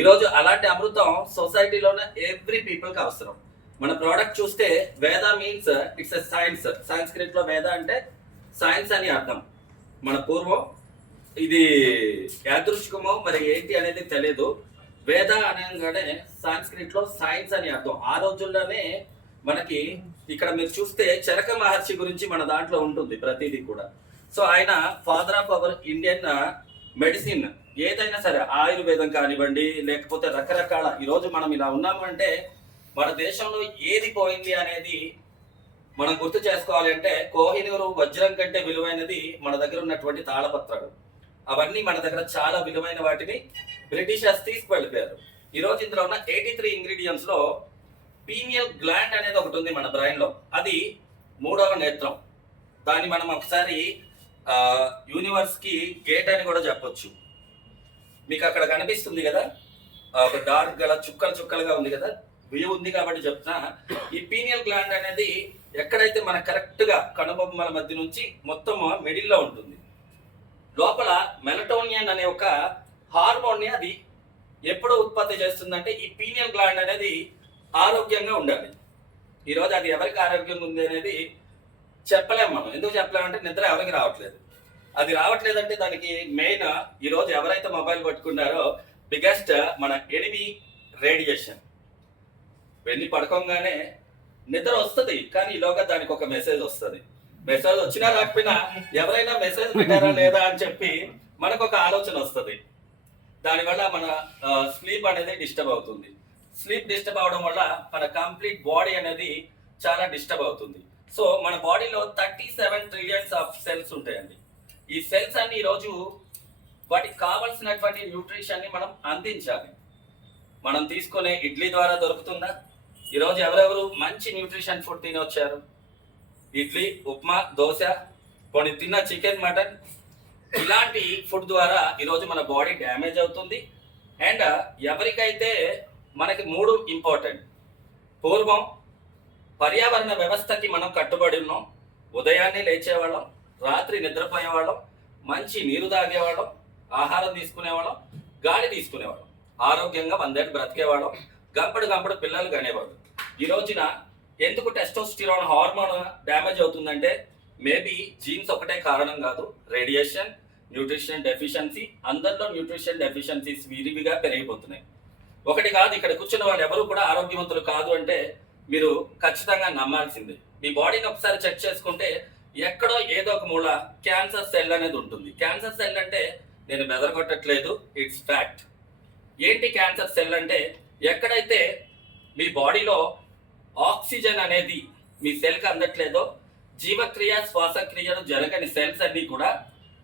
ఈరోజు అలాంటి అమృతం సొసైటీలోనే ఎవ్రీ పీపుల్కి అవసరం. మన ప్రోడక్ట్ చూస్తే Veda means it's a science సాంస్క్రిట్లో Veda అంటే సైన్స్ అని అర్థం. మన పూర్వం ఇది యాదృష్కమో మరి ఏంటి అనేది తెలియదు వేద అనగానే సాంస్క్రిట్లో సైన్స్ అని అర్థం. ఆ రోజుల్లోనే మనకి ఇక్కడ మీరు చూస్తే చరక మహర్షి గురించి మన దాంట్లో ఉంటుంది ప్రతిదీ కూడా. సో ఆయన father of our Indian medicine ఏదైనా సరే ఆయుర్వేదం కానివ్వండి లేకపోతే రకరకాల ఈరోజు మనం ఇలా ఉన్నాము అంటే మన దేశంలో ఏది పోయింది అనేది మనం గుర్తు చేసుకోవాలి అంటే కోహినూరు వజ్రం కంటే విలువైనది మన దగ్గర ఉన్నటువంటి తాళపత్రాలు. అవన్నీ మన దగ్గర చాలా విలువైన వాటిని బ్రిటిషర్స్ తీసుకువెళ్ళిపోయారు. ఈ రోజు ఇందులో ఉన్న ఎయిటీ త్రీ ఇంగ్రీడియంట్స్లో పీనియల్ గ్లాండ్ అనేది ఒకటి ఉంది మన బ్రెయిన్లో అది మూడవ నేత్రం. దాన్ని మనం ఒకసారి యూనివర్స్కి గేట్ అని కూడా చెప్పొచ్చు. మీకు అక్కడ కనిపిస్తుంది కదా? ఒక డార్క్ గల చుక్కలు చుక్కలుగా ఉంది కదా? వ్యూ ఉంది కాబట్టి చెప్తున్నా. ఈ పీనియల్ గ్లాండ్ అనేది ఎక్కడైతే మన కరెక్ట్గా కనుబొమ్మల మధ్య నుంచి మొత్తం మిడిల్లో ఉంటుంది. లోపల మెలటోనియన్ అనే ఒక హార్మోన్ని అది ఎప్పుడు ఉత్పత్తి చేస్తుందంటే ఈ పీనియల్ గ్లాండ్ అనేది ఆరోగ్యంగా ఉండాలి. ఈరోజు అది ఎవరికి ఆరోగ్యంగా ఉంది అనేది చెప్పలేము మనం. ఎందుకు చెప్పలేమంటే నిద్ర ఎవరికి రావట్లేదు. అది రావట్లేదంటే దానికి మెయిన్ ఈరోజు ఎవరైతే మొబైల్ పట్టుకున్నారో బిగ్గెస్ట్ మన ఎనిమి రేడియేషన్ వెళ్ళి పడుకోగానే నిద్ర వస్తుంది కానీ ఈలోగా దానికి ఒక మెసేజ్ వస్తుంది. మెసేజ్ వచ్చినా రాకపోయినా ఎవరైనా మెసేజ్ పెట్టారా లేదా అని చెప్పి మనకు ఒక ఆలోచన వస్తుంది. దానివల్ల మన స్లీప్ అనేది డిస్టర్బ్ అవుతుంది. స్లీప్ డిస్టర్బ్ అవడం వల్ల మన కంప్లీట్ బాడీ అనేది చాలా డిస్టర్బ్ అవుతుంది. సో మన బాడీలో thirty seven trillions of cells ఉంటాయండి. ఈ సెల్స్ అన్ని ఈరోజు వాటికి కావలసినటువంటి న్యూట్రిషన్ని మనం అందించాలి. మనం తీసుకునే ఇడ్లీ ద్వారా దొరుకుతుందా? ఈరోజు ఎవరెవరు మంచి న్యూట్రిషన్ ఫుడ్ తిని వచ్చారు ఇడ్లీ ఉప్మా దోశ కొన్ని తిన్న చికెన్ మటన్ ఇలాంటి ఫుడ్ ద్వారా ఈరోజు మన బాడీ డ్యామేజ్ అవుతుంది. అండ్ ఎవరికైతే మనకి మూడు ఇంపార్టెంట్ పూర్వం పర్యావరణ వ్యవస్థకి మనం కట్టుబడి ఉన్నాం. ఉదయాన్నే లేచేవాళ్ళం రాత్రి నిద్రపోయేవాళ్ళం మంచి నీరు తాగేవాళ్ళం ఆహారం తీసుకునేవాళ్ళం గాలి తీసుకునేవాళ్ళం. ఆరోగ్యంగా వందేళ్ళు బ్రతికేవాళ్ళం. గంపడు గంపడు పిల్లలు కనేవాడు ఈ రోజున ఎందుకు టెస్టోస్టిరాన్ హార్మోన్ డ్యామేజ్ అవుతుందంటే మేబీ జీన్స్ ఒకటే కారణం కాదు. రేడియేషన్ న్యూట్రిషన్ డెఫిషియన్సీ అందరిలో న్యూట్రిషన్ డెఫిషియన్సీస్ విరివిగా పెరిగిపోతున్నాయి. ఒకటి కాదు ఇక్కడ కూర్చున్న వాళ్ళు ఎవరు కూడా ఆరోగ్యవంతులు కాదు అంటే మీరు ఖచ్చితంగా నమ్మాల్సిందే. మీ బాడీని ఒకసారి చెక్ చేసుకుంటే ఎక్కడో ఏదో ఒక మూల క్యాన్సర్ సెల్ అనేది ఉంటుంది. క్యాన్సర్ సెల్ అంటే నేను బెదరగొట్టట్లేదు ఇట్స్ ఫ్యాక్ట్. ఏంటి క్యాన్సర్ సెల్ అంటే ఎక్కడైతే మీ బాడీలో ఆక్సిజన్ అనేది మీ సెల్కి అందట్లేదో జీవక్రియ శ్వాసక్రియలు జరగని సెల్స్ అన్నీ కూడా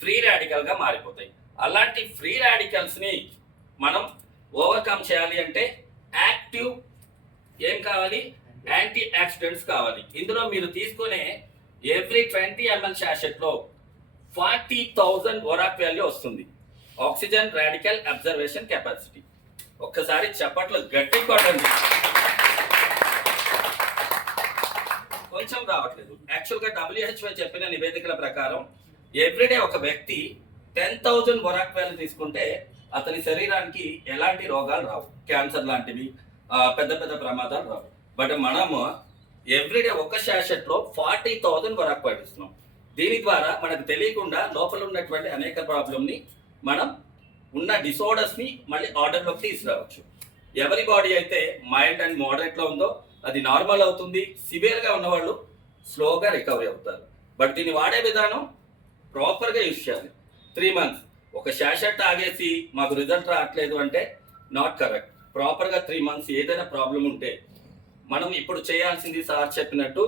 ఫ్రీ రాడికల్గా మారిపోతాయి. అలాంటి ఫ్రీ రాడికల్స్ని మనం ఓవర్కమ్ చేయాలి అంటే యాక్టివ్ ఏం కావాలి? యాంటీ యాక్సిడెంట్స్ కావాలి. ఇందులో మీరు తీసుకునే ఎవ్రీ ట్వంటీ ఎంఎల్ షాషెట్లో ఫార్టీ థౌజండ్ ఒరాక్ వాల్యూ వస్తుంది. ఆక్సిజన్ రాడికల్ అబ్జర్వేషన్ కెపాసిటీ ఒక్కసారి చప్పట్లు గట్టి కొట్టండి. కొంచెం రావట్లేదు. యాక్చువల్గా డబ్ల్యూహెచ్ఓ చెప్పిన నివేదికల ప్రకారం ఎవ్రీడే ఒక వ్యక్తి టెన్ థౌజండ్ వరాక్ వాల్యూ తీసుకుంటే అతని శరీరానికి ఎలాంటి రోగాలు రావు. క్యాన్సర్ లాంటివి పెద్ద పెద్ద ప్రమాదాలు రావు. బట్ మనము ఎవ్రీడే ఒక షాషెట్ ఫార్టీ థౌజండ్ వరకు పాటిస్తున్నాం. దీని ద్వారా మనకు తెలియకుండా లోపల ఉన్నటువంటి అనేక ప్రాబ్లమ్ని మనం ఉన్న డిసార్డర్స్ని మళ్ళీ ఆర్డర్లోకి తీసుకురావచ్చు. ఎవరి బాడీ అయితే మైల్డ్ అండ్ మోడరేట్లో ఉందో అది నార్మల్ అవుతుంది సివియర్గా ఉన్నవాళ్ళు స్లోగా రికవరీ అవుతారు. బట్ దీన్ని వాడే విధానం ప్రాపర్గా యూజ్ చేయాలి. Three months. ఒక షాషెట్ ఆగేసి మాకు రిజల్ట్ రావట్లేదు అంటే నాట్ కరెక్ట్. ప్రాపర్గా త్రీ మంత్స్ ఏదైనా ప్రాబ్లం ఉంటే మనం ఇప్పుడు చేయాల్సింది సార్ చెప్పినట్టు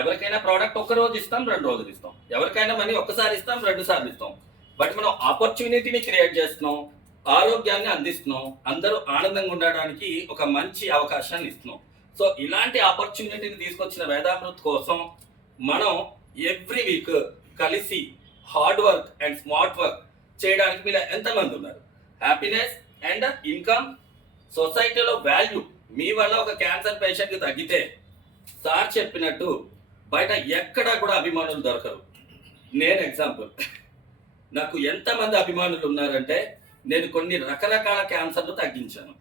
ఎవరికైనా ప్రోడక్ట్ ఒక రోజు ఇస్తాం రెండు రోజులు ఇస్తాం. ఎవరికైనా మనీ ఒకసారి ఇస్తాం రెండు సార్లు ఇస్తాం. బట్ మనం ఆపర్చునిటీని క్రియేట్ చేస్తున్నాం ఆరోగ్యాన్ని అందిస్తున్నాం అందరూ ఆనందంగా ఉండడానికి ఒక మంచి అవకాశాన్ని ఇస్తున్నాం. సో ఇలాంటి ఆపర్చునిటీని తీసుకొచ్చిన వేదామృత్ కోసం మనం ఎవ్రీ వీక్ కలిసి hard work and smart work చేయడానికి మీరు ఎంతమంది ఉన్నారు? హ్యాపీనెస్ అండ్ ఇన్కమ్ సొసైటీలో వాల్యూ మీ వల్ల ఒక క్యాన్సర్ పేషెంట్కి తగ్గితే సార్ చెప్పినట్టు బయట ఎక్కడా కూడా అభిమానులు దొరకరు. నేను ఎగ్జాంపుల్. నాకు ఎంతమంది అభిమానులు ఉన్నారంటే నేను కొన్ని రకరకాల క్యాన్సర్లు తగ్గించాను.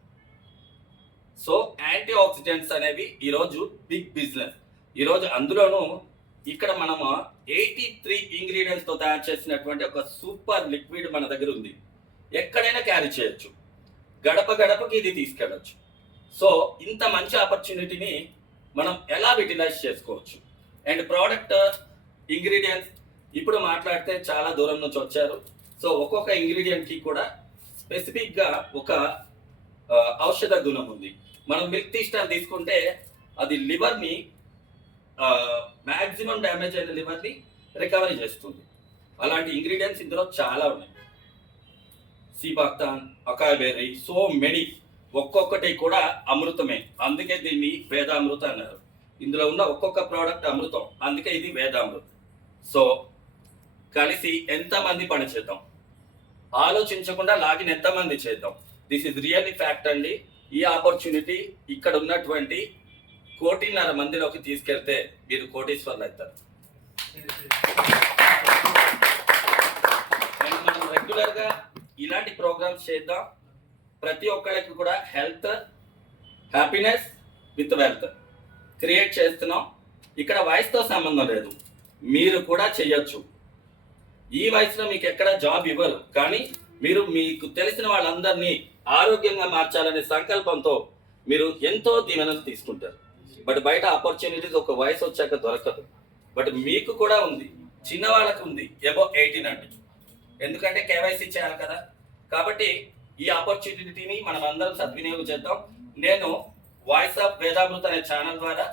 సో యాంటీ ఆక్సిడెంట్స్ అనేవి ఈరోజు బిగ్ బిజినెస్. ఈరోజు అందులోనూ ఇక్కడ మనము ఎయిటీ త్రీ ఇంగ్రీడియంట్స్తో తయారు చేసినటువంటి ఒక సూపర్ లిక్విడ్ మన దగ్గర ఉంది. ఎక్కడైనా క్యారీ చేయొచ్చు. గడప గడపకి ఇది తీసుకెళ్ళచ్చు. సో ఇంత మంచి ఆపర్చునిటీని మనం ఎలా యూటిలైజ్ చేసుకోవచ్చు? అండ్ ప్రోడక్ట్ ఇంగ్రీడియంట్స్ ఇప్పుడు మాట్లాడితే చాలా దూరం నుంచి వచ్చారు. సో ఒక్కొక్క ఇంగ్రీడియంట్కి కూడా స్పెసిఫిక్గా ఒక ఔషధ గుణం ఉంది. మనం మిల్క్ టీస్టాన్ తీసుకుంటే అది లివర్ని మ్యాక్సిమం డ్యామేజ్ అయిన లివర్ని రికవరీ చేస్తుంది. అలాంటి ఇంగ్రీడియంట్స్ ఇందులో చాలా ఉన్నాయి. సీబాక్తాన్ అకాయబెర్రీ సో మెనీ ఒక్కొక్కటి కూడా అమృతమే. అందుకే దీన్ని వేదామృత అన్నారు. ఇందులో ఉన్న ఒక్కొక్క ప్రోడక్ట్ అమృతం. అందుకే ఇది వేదామృతం. సో కలిసి ఎంతమంది పని చేద్దాం? ఆలోచించకుండా లాగిన్ ఎంతమంది చేద్దాం? దిస్ ఇస్ రియల్లీ ఫ్యాక్ట్ అండి. ఈ ఆపర్చునిటీ ఇక్కడ ఉన్నటువంటి కోటిన్నర మందిలోకి తీసుకెళ్తే మీరు కోటీశ్వర్లు అవుతారు. మనం రెగ్యులర్గా ఇలాంటి ప్రోగ్రామ్స్ చేద్దాం. ప్రతి ఒక్కరికి కూడా health happiness with wealth create చేస్తున్నాం. ఇక్కడ వయసుతో సంబంధం లేదు. మీరు కూడా చేయొచ్చు ఈ వయసులో మీకు ఎక్కడ జాబ్ ఇవ్వరు. కానీ మీరు మీకు తెలిసిన వాళ్ళందరినీ ఆరోగ్యంగా మార్చాలనే సంకల్పంతో మీరు ఎంతో దీవెనలు తీసుకుంటారు. బట్ బయట ఆపర్చునిటీస్ ఒక వయసు వచ్చాక దొరకదు. బట్ మీకు కూడా ఉంది. చిన్న వాళ్ళకు ఉంది. ఎబో ఎయిటీన్ అంటే ఎందుకంటే కేవైసీ చేయాలి కదా. కాబట్టి ఈ ఆపర్చునిటీని మనం అందరం సద్వినియోగం చేద్దాం. నేను వాయిస్ ఆఫ్ వేదామృత అనే ఛానల్ ద్వారా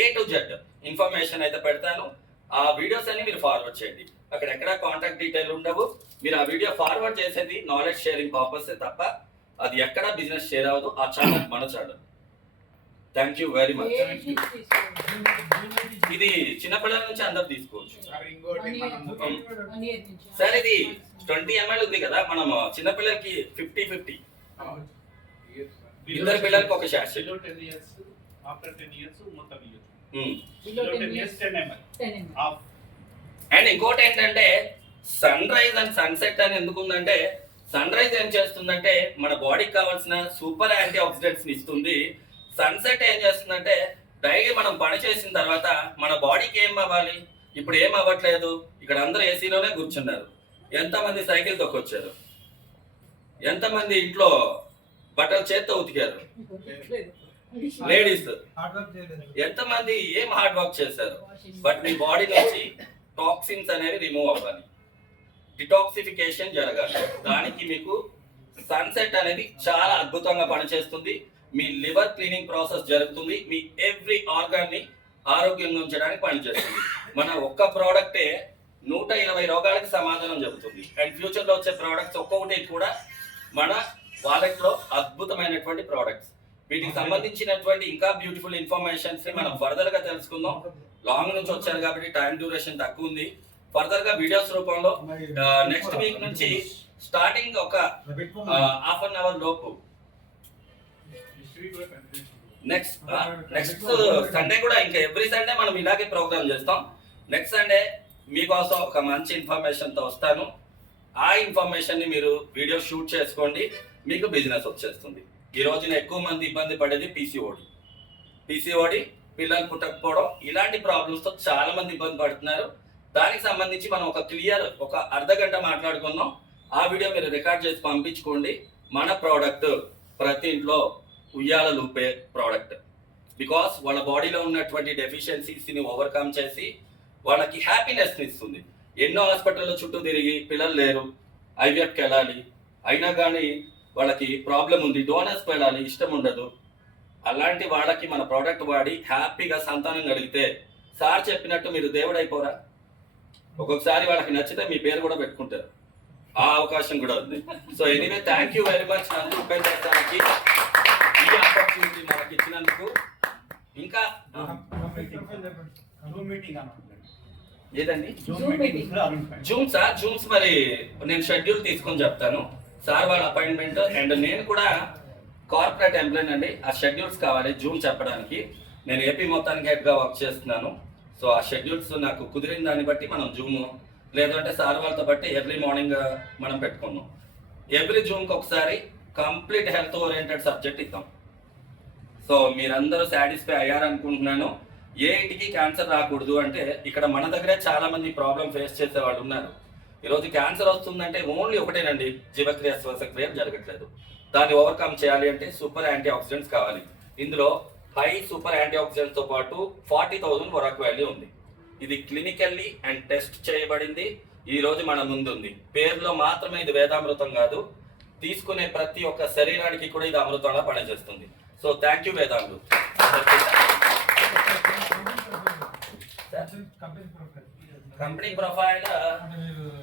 ఏ టు జెడ్ ఇన్ఫర్మేషన్ అయితే పెడతాను. ఆ వీడియోస్ అన్ని మీరు ఫార్వర్డ్ చేయండి. అక్కడ ఎక్కడ కాంటాక్ట్ డీటెయిల్ ఉండవు. మీరు ఆ వీడియో ఫార్వర్డ్ చేసేది నాలెడ్జ్ షేరింగ్ పర్పస్ తప్ప అది ఎక్కడ బిజినెస్ షేర్ అవ్వదు. ఆ ఛానల్ మన channel thank you very much ఇది చిన్నపిల్లల నుంచి అందరు తీసుకోవచ్చు. సార్ ఇది ట్వంటీ ఎంఎల్ ఉంది కదా మనం చిన్నపిల్లలకి ఫిఫ్టీ ఫిఫ్టీ. ఇద్దరు పిల్లలకి ఒక ఆఫ్ అండ్ ఇంకోటి ఏంటంటే సన్ రైజ్ అండ్ సన్సెట్ అని ఎందుకు ఉందంటే సన్ రైజ్ ఏం చేస్తుందంటే మన బాడీకి కావాల్సిన సూపర్ యాంటీ ఆక్సిడెంట్స్ ఇస్తుంది. సన్సెట్ ఏం చేస్తుందంటే డైలీ మనం పని చేసిన తర్వాత మన బాడీకి ఏం అవ్వాలి? ఇప్పుడు ఏం అవ్వట్లేదు? ఇక్కడ అందరూ ఏసీలోనే కూర్చున్నారు. ఎంతమంది సైకిల్ తొక్కొచ్చారు? ఎంతమంది ఇంట్లో బట్టలు చేత్తో ఉతికారు? లేడీస్ ఎంతమంది ఏం హార్డ్ వర్క్ చేశారు? బట్ మీ బాడీ నుంచి టాక్సిన్స్ అనేవి రిమూవ్ అవ్వాలి. డిటాక్సిఫికేషన్ జరగాలి. దానికి మీకు సన్సెట్ అనేది చాలా అద్భుతంగా పనిచేస్తుంది. మీ లివర్ క్లీనింగ్ ప్రాసెస్ జరుగుతుంది. మీ ఎవ్రీ ఆర్గాన్ని ఆరోగ్యంగా ఉంచడానికి పనిచేస్తుంది. మన ఒక్క ప్రోడక్టే నూట ఇరవై రోగాలకు సమాధానం చెబుతుంది. అండ్ ఫ్యూచర్లో వచ్చే ప్రోడక్ట్స్ ఒక్కొక్కటి కూడా మన వాలెట్లో అద్భుతమైనటువంటి ప్రోడక్ట్స్. వీటికి సంబంధించినటువంటి ఇంకా బ్యూటిఫుల్ ఇన్ఫర్మేషన్స్ని మనం ఫర్దర్గా తెలుసుకుందాం. లాంగ్ నుంచి వచ్చారు కాబట్టి టైం డ్యూరేషన్ తక్కువ ఉంది. ఫర్దర్గా వీడియోస్ రూపంలో నెక్స్ట్ వీక్ నుంచి స్టార్టింగ్ ఒక హాఫ్ అన్ అవర్ లోపు నెక్స్ట్ నెక్స్ట్ సండే కూడా ఇంకా ఎవ్రీ సండే మనం ఇలాగే ప్రోగ్రామ్ చేస్తాం. నెక్స్ట్ సండే మీకోసం ఒక మంచి ఇన్ఫర్మేషన్తో వస్తాను. ఆ ఇన్ఫర్మేషన్ని మీరు వీడియో షూట్ చేసుకోండి. మీకు బిజినెస్ వచ్చేస్తుంది. ఈ రోజున ఎక్కువ మంది ఇబ్బంది పడేది పీసీఓడి పీసీఓడి పిల్లలు పుట్టకపోవడం ఇలాంటి ప్రాబ్లమ్స్తో చాలా మంది ఇబ్బంది పడుతున్నారు. దానికి సంబంధించి మనం ఒక క్లియర్ ఒక అర్ధ గంట మాట్లాడుకుందాం ఆ వీడియో మీరు రికార్డ్ చేసి పంపించుకోండి. మన ప్రోడక్ట్ ప్రతి ఇంట్లో ఉయ్యాల లూపే ప్రోడక్ట్ బికాస్ వాళ్ళ బాడీలో ఉన్నటువంటి డెఫిషియన్సీస్ని ఓవర్కమ్ చేసి వాళ్ళకి హ్యాపీనెస్ని ఇస్తుంది. ఎన్నో హాస్పిటల్లో చుట్టూ తిరిగి పిల్లలు లేరు. ఐవిఎఫ్కి వెళ్ళాలి. అయినా కానీ వాళ్ళకి ప్రాబ్లం ఉంది. డోనర్స్కి వెళ్ళాలి. ఇష్టం ఉండదు. అలాంటి వాళ్ళకి మన ప్రోడక్ట్ వాడి హ్యాపీగా సంతానం కలిగితే సార్ చెప్పినట్టు మీరు దేవుడు అయిపోరా? ఒక్కొక్కసారి వాళ్ళకి నచ్చితే మీ పేరు కూడా పెట్టుకుంటారు. ఆ అవకాశం కూడా ఉంది. So anyway thank you very much నన్ను ఉపయోగించడానికి ఆపర్చునిటీ మనకి ఇచ్చినందుకు. ఇంకా ఏదండి? జూమ్ ఫ్రెండ్ జూమ్స్ జూమ్స్ మరి నేను షెడ్యూల్ తీసుకొని చెప్తాను. సార్ వాళ్ళ అపాయింట్మెంట్ అండ్ నేను కూడా కార్పొరేట్ ఎంప్లాయ్ అండి. ఆ షెడ్యూల్స్ కావాలి జూమ్ చెప్పడానికి. నేను ఏపీ మొత్తానికి head గా వర్క్ చేస్తున్నాను. సో ఆ షెడ్యూల్స్ నాకు కుదిరిన దాన్ని బట్టి మనం జూమ్ లేదంటే సార్ వాళ్ళతో బట్టి ఎర్లీ మార్నింగ్ మనం పెట్టుకున్నాం. ఎవ్రీ జూన్కి ఒకసారి కంప్లీట్ హెల్త్ ఓరియంటెడ్ సబ్జెక్ట్ ఇద్దాం. సో మీరందరూ సాటిస్ఫై అయ్యారనుకుంటున్నాను. ఏ ఇంటికి క్యాన్సర్ రాకూడదు అంటే ఇక్కడ మన దగ్గరే చాలా మంది ప్రాబ్లం ఫేస్ చేసే వాళ్ళు ఉన్నారు. ఈరోజు క్యాన్సర్ వస్తుందంటే ఓన్లీ ఒకటేనండి జీవక్రియ శ్వాసక్రియ జరగట్లేదు. దాన్ని ఓవర్కమ్ చేయాలి అంటే సూపర్ యాంటీ ఆక్సిడెంట్స్ కావాలి. ఇందులో హై సూపర్ యాంటీ ఆక్సిడెంట్స్తో పాటు ఫార్టీ థౌజండ్ వరకు వాల్యూ ఉంది. ఇది క్లినికల్లీ అండ్ టెస్ట్ చేయబడింది. ఈ రోజు మన ముందుంది. పేరులో మాత్రమే ఇది వేదామృతం కాదు. తీసుకునే ప్రతి ఒక్క శరీరానికి కూడా ఇది అమృతంగా పనిచేస్తుంది. So thank you Vedantu. Company profile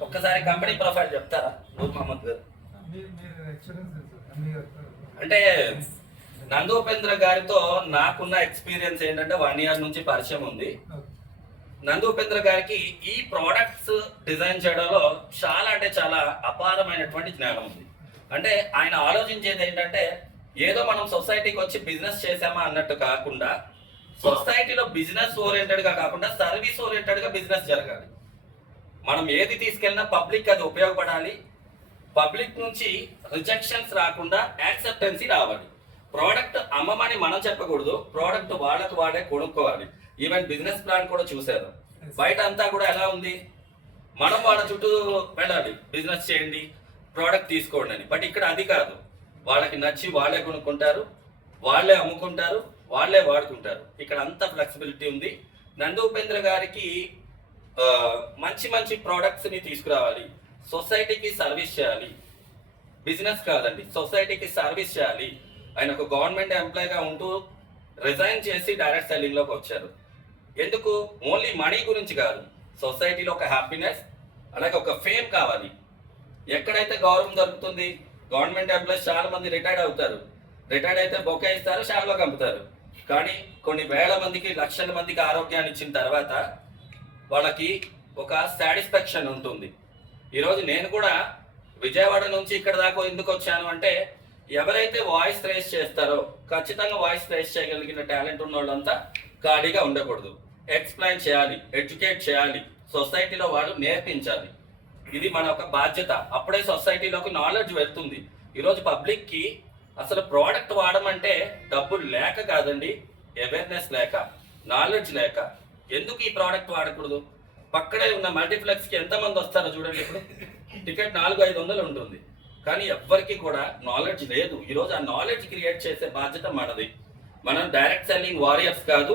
ఒక్కసారి కంపెనీ ప్రొఫైల్ చెప్తారా? నూర్ మహమ్మద్ గారు. అంటే నందోపేంద్ర గారితో నాకున్న ఎక్స్పీరియన్స్ ఏంటంటే వన్ ఇయర్ నుంచి పరిచయం ఉంది. నందోపేంద్ర గారికి ఈ ప్రోడక్ట్స్ డిజైన్ చేయడంలో చాలా అంటే చాలా అపారమైనటువంటి జ్ఞానం ఉంది. అంటే ఆయన ఆలోచించేది ఏంటంటే ఏదో మనం సొసైటీకి వచ్చి బిజినెస్ చేసామా అన్నట్టు కాకుండా సొసైటీలో బిజినెస్ ఓరియంటెడ్గా కాకుండా సర్వీస్ ఓరియంటెడ్గా బిజినెస్ జరగాలి. మనం ఏది తీసుకెళ్ళినా పబ్లిక్ అది ఉపయోగపడాలి. పబ్లిక్ నుంచి రిజెక్షన్స్ రాకుండా యాక్సెప్టెన్సీ రావాలి. ప్రోడక్ట్ అమ్మమని మనం చెప్పకూడదు. ప్రోడక్ట్ వాళ్ళకు వాడే కొనుక్కోవాలి. ఈవెన్ బిజినెస్ ప్లాన్ కూడా చూశారు. బయట అంతా కూడా ఎలా ఉంది? మనం వాళ్ళ చుట్టూ వెళ్ళాలి. బిజినెస్ చేయండి. ప్రోడక్ట్ తీసుకోండి అని. బట్ ఇక్కడ అది కాదు. వాళ్ళకి నచ్చి వాళ్ళే కొనుక్కుంటారు వాళ్ళే అమ్ముకుంటారు వాళ్ళే వాడుకుంటారు. ఇక్కడ అంత ఫ్లెక్సిబిలిటీ ఉంది. నందు ఉపేంద్ర గారికి మంచి మంచి ప్రోడక్ట్స్ని తీసుకురావాలి. సొసైటీకి సర్వీస్ చేయాలి. బిజినెస్ కాదండి సొసైటీకి సర్వీస్ చేయాలి. ఆయన ఒక గవర్నమెంట్ ఎంప్లాయ్గా ఉంటూ రిజైన్ చేసి డైరెక్ట్ సెల్లింగ్లోకి వచ్చారు. ఎందుకు? ఓన్లీ మనీ గురించి కాదు. సొసైటీలో ఒక హ్యాపీనెస్ అలాగే ఒక ఫేమ్ కావాలి. ఎక్కడైతే గౌరవం దొరుకుతుంది గవర్నమెంట్ ఎంప్లాయీస్ చాలా మంది రిటైర్డ్ అవుతారు. రిటైర్డ్ అయితే బొకే ఇస్తారు షాప్లో అమ్ముతారు కానీ కొన్ని వేల మందికి లక్షల మందికి ఆరోగ్యాన్ని ఇచ్చిన తర్వాత వాళ్ళకి ఒక సాటిస్ఫాక్షన్ ఉంటుంది. ఈరోజు నేను కూడా విజయవాడ నుంచి ఇక్కడ దాకా ఎందుకు వచ్చాను అంటే ఎవరైతే వాయిస్ రేస్ చేస్తారో ఖచ్చితంగా వాయిస్ రేస్ చేయగలిగిన టాలెంట్ ఉన్న వాళ్ళంతా ఖాళీగా ఉండకూడదు. ఎక్స్ప్లెయిన్ చేయాలి ఎడ్యుకేట్ చేయాలి. సొసైటీలో వాళ్ళు నేర్పించాలి. ఇది మన ఒక బాధ్యత. అప్పుడే సొసైటీలోకి నాలెడ్జ్ వెళ్తుంది. ఈరోజు పబ్లిక్కి అసలు ప్రోడక్ట్ వాడమంటే డబ్బులు లేక కాదండి అవేర్నెస్ లేక నాలెడ్జ్ లేక. ఎందుకు ఈ ప్రోడక్ట్ వాడకూడదు? పక్కనే ఉన్న మల్టీప్లెక్స్కి ఎంతమంది వస్తారో చూడండి ఇప్పుడు. టికెట్ నాలుగు ఐదు వందలు ఉంటుంది. కానీ ఎవ్వరికి కూడా నాలెడ్జ్ లేదు. ఈరోజు ఆ నాలెడ్జ్ క్రియేట్ చేసే బాధ్యత మనది. మనం డైరెక్ట్ సెల్లింగ్ వారియర్స్ కాదు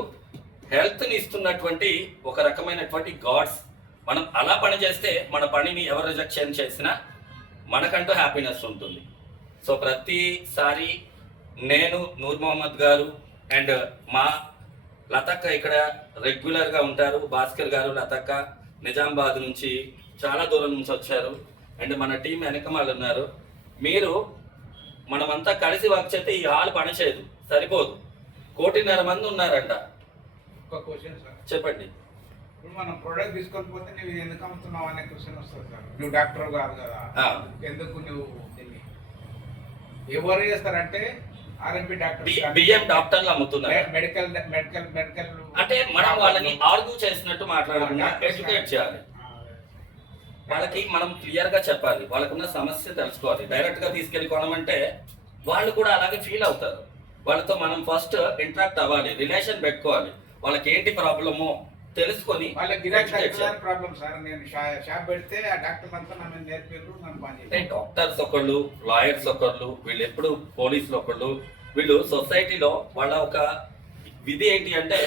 హెల్త్ని ఇస్తున్నటువంటి ఒక రకమైనటువంటి గాడ్స్ మనం అలా పని చేస్తే మన పనిని ఎవరు రిజెక్షన్ చేసినా మనకంటూ హ్యాపీనెస్ ఉంటుంది. సో ప్రతిసారి నేను నూర్ మొహమ్మద్ గారు అండ్ మా లతక్క ఇక్కడ రెగ్యులర్గా ఉంటారు. భాస్కర్ గారు లతక్క నిజామాబాద్ నుంచి చాలా దూరం నుంచి వచ్చారు. అండ్ మన టీం వెనకమాలు ఉన్నారు. మీరు మనమంతా కలిసి వర్క్ చేస్తే ఈ హాల్ పనిచేయదు సరిపోదు. కోటిన్నర మంది ఉన్నారంట. ఒక క్వశ్చన్ సార్ చెప్పండి. ఇప్పుడు మనం ప్రోడక్ట్ తీసుకొని పోతే నువ్వు ఎందుకు అమ్ముతున్నావు అనే క్వశ్చన్ వస్తుంది సార్ నువ్వు డాక్టర్ కాదు కదా. ఎందుకు నువ్వు దీన్ని? ఎవరు చేస్తారంటే ఆర్ఎంపీ డాక్టర్ బి- బియ్యం డాక్టర్లు అమ్ముతున్నారు. మెడికల్ మెడికల్ మెడికల్ అంటే మనం వాళ్ళని ఆర్గ్యూ చేసినట్టు మాట్లాడకుండా ఎడ్యుకేట్ చేయాలి. వాళ్ళకి మనం క్లియర్గా చెప్పాలి. వాళ్ళకున్న సమస్య తెలుసుకోవాలి. డైరెక్ట్గా తీసుకెళ్ళి కొనమంటే వాళ్ళు కూడా అలాగే ఫీల్ అవుతారు. వాళ్ళతో మనం ఫస్ట్ ఇంటరాక్ట్ అవ్వాలి. రిలేషన్ పెట్టుకోవాలి. వాళ్ళకి ఏంటి ప్రాబ్లమో తెలుసుకొని వాళ్ళ గిరాక్. ప్రాబ్లం సార్ నేను షా- షాప్ పెడితే ఆ డాక్టర్ అంతా నన్ను నేర్పిండ్రు నన్ను పని డాక్టర్స్ ఒకళ్ళు లాయర్స్ ఒకళ్ళు వీళ్ళు ఎప్పుడు పోలీసులు ఒకళ్ళు వీళ్ళు సొసైటీలో వాళ్ళ ఒక విధి ఏంటి అంటే